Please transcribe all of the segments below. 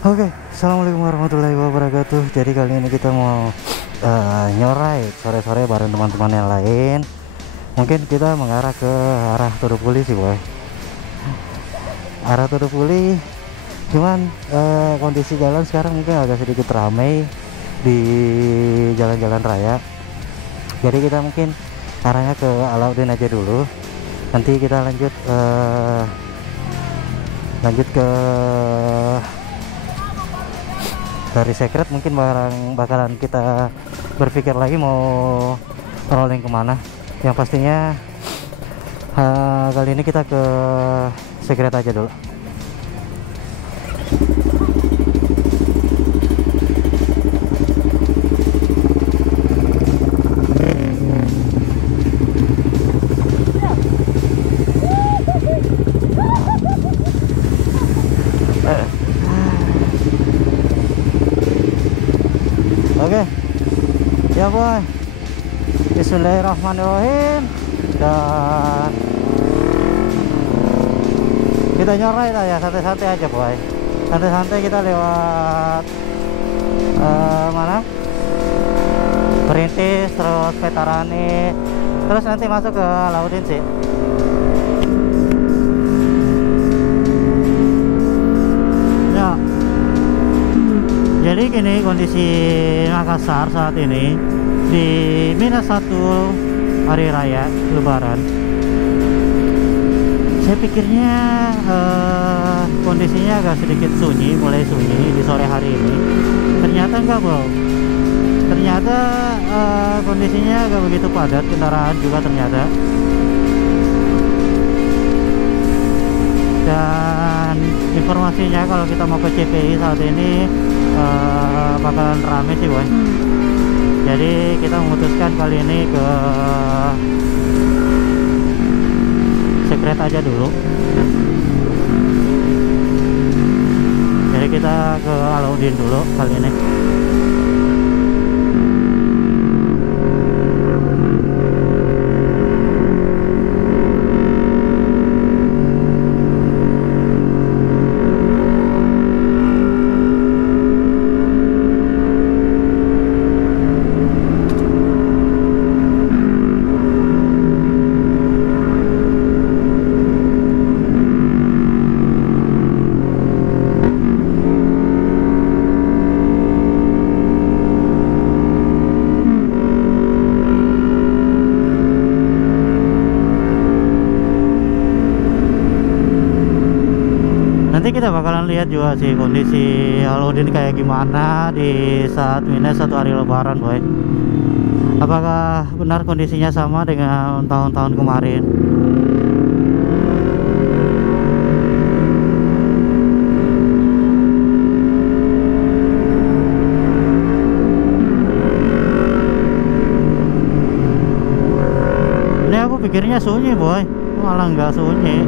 Oke, assalamualaikum warahmatullahi wabarakatuh. Jadi kali ini kita mau nyorai sore-sore bareng teman-teman yang lain. Mungkin kita mengarah ke arah Tudupuli sih, boy. Arah Tudupuli. Cuman kondisi jalan sekarang mungkin agak sedikit ramai di jalan-jalan raya. Jadi kita mungkin arahnya ke Alauddin aja dulu. Nanti kita lanjut ke dari Secret. Mungkin bakalan kita berpikir lagi mau rolling kemana. Yang pastinya kali ini kita ke Secret aja dulu. Oke, ya boy, bismillahirrahmanirrahim. Dan kita nyorai lah ya, santai-santai aja boy. Santai-santai kita lewat mana, Perintis, terus Vetarani, terus nanti masuk ke Alauddin sih. Ya, jadi gini kondisi Makassar saat ini di -1 hari raya Lebaran. Saya pikirnya kondisinya agak sedikit sunyi, mulai sunyi di sore hari ini. Ternyata enggak bro. Ternyata kondisinya agak begitu padat, kendaraan juga ternyata. Dan informasinya kalau kita mau ke CPI saat ini bakalan rame sih boy. Jadi kita memutuskan kali ini ke Secret aja dulu. Jadi kita ke Alauddin dulu kali ini. Nanti kita bakalan lihat juga sih kondisi Alauddin kayak gimana di saat -1 hari Lebaran boy. Apakah benar kondisinya sama dengan tahun-tahun kemarin? Ini aku pikirnya sunyi boy, malah nggak sunyi.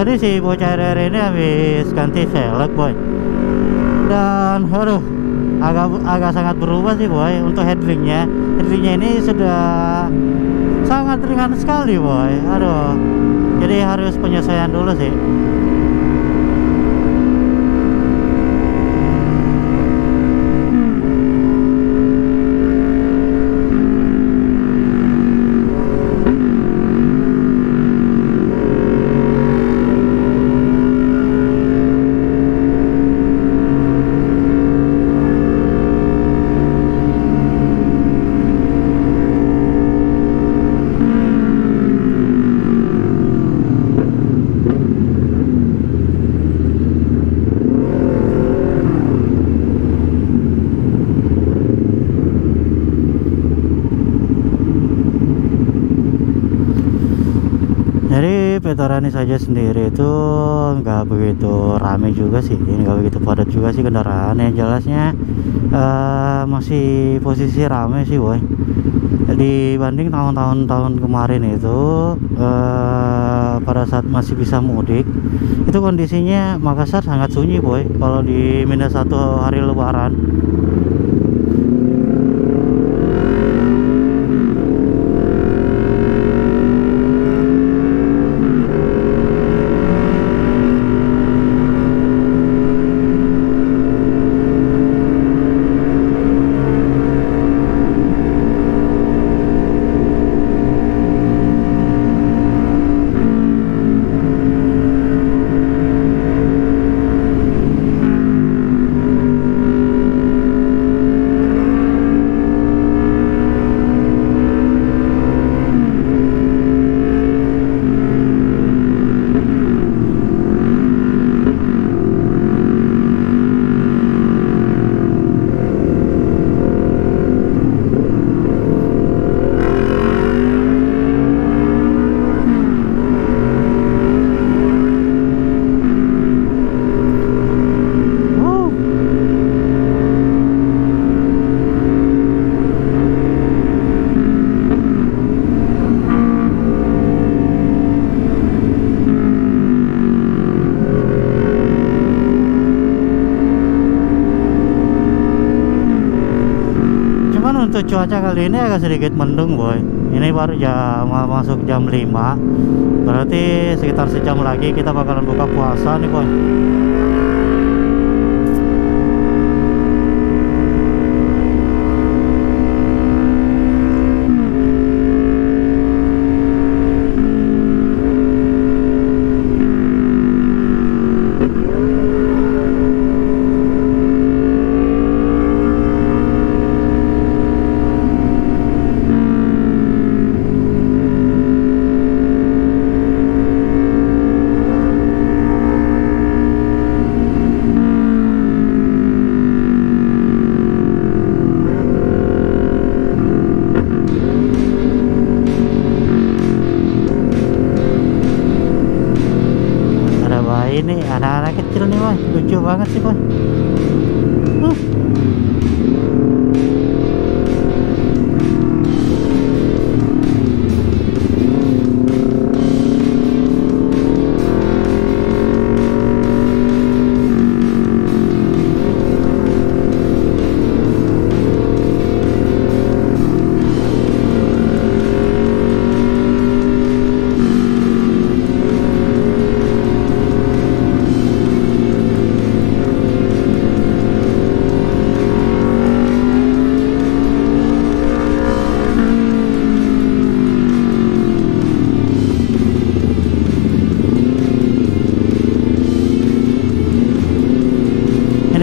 Jadi si bocah RR ini habis ganti velg boy. Dan aduh, agak sangat berubah sih boy untuk headlinknya. Headlinknya ini sudah sangat ringan sekali boy. Aduh, jadi harus penyesuaian dulu sih. veteran saja sendiri itu nggak begitu rame juga sih, nggak begitu padat juga sih kendaraan. Yang jelasnya masih posisi rame sih boy, dibanding tahun-tahun kemarin itu. Pada saat masih bisa mudik itu kondisinya Makassar sangat sunyi boy kalau di -1 hari lebaran. Untuk cuaca kali ini agak sedikit mendung boy. Ini baru masuk jam 5, berarti sekitar sejam lagi kita bakalan buka puasa nih boy. Ini anak-anak kecil nih boy, lucu banget sih boy.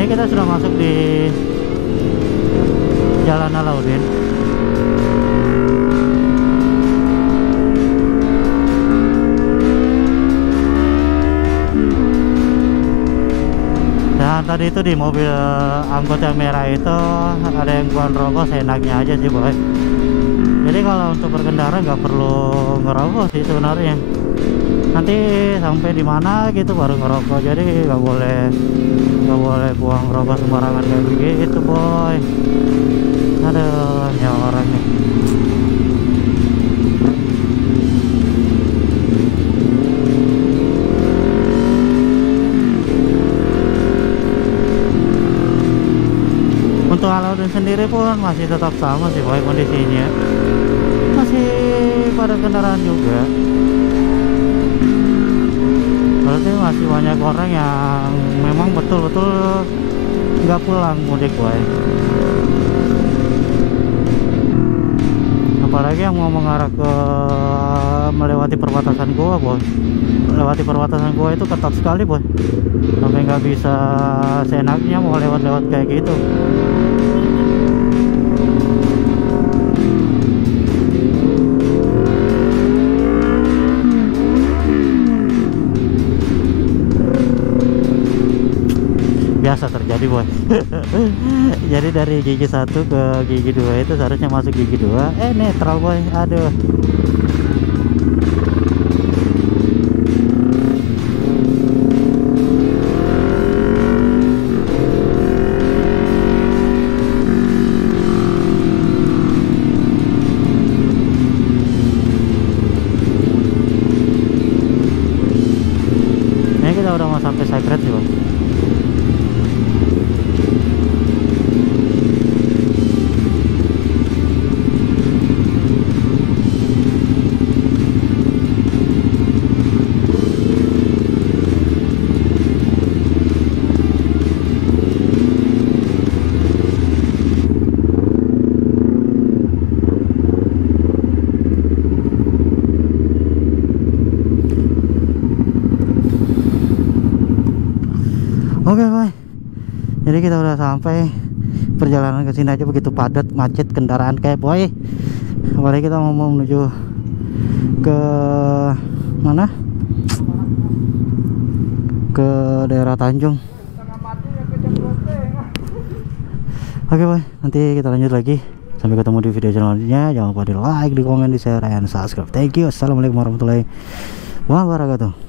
Kita sudah masuk di Jalan Alauddin. Dan tadi itu di mobil angkot yang merah itu ada yang buang rokok, seenaknya aja sih boy. Jadi kalau untuk berkendara nggak perlu ngerokok sih sebenarnya. Nanti sampai di mana gitu baru ngerokok. Jadi nggak boleh buang rokok sembarangan kayak begitu boy. Aduh, nyawa orangnya. Untuk Alauddin sendiri pun masih tetap sama sih boy kondisinya. Masih pada kendaraan juga. Berarti masih banyak orang yang memang betul-betul nggak pulang mudik boy. Apalagi yang mau mengarah ke melewati perbatasan Goa boy. Melewati perbatasan Goa itu ketat sekali boy, sampai nggak bisa seenaknya mau lewat-lewat kayak gitu. Biasa terjadi boy. Jadi dari gigi 1 ke gigi 2 itu seharusnya masuk gigi 2 netral boy. Aduh, sampai perjalanan ke sini aja begitu padat, macet kendaraan kayak boy. Apalagi kita mau menuju ke mana? Ke daerah Tanjung. Oke boy, nanti kita lanjut lagi. Sampai ketemu di video selanjutnya. Jangan lupa di like, di komen, di share, and subscribe. Thank you. Assalamualaikum warahmatullahi wabarakatuh.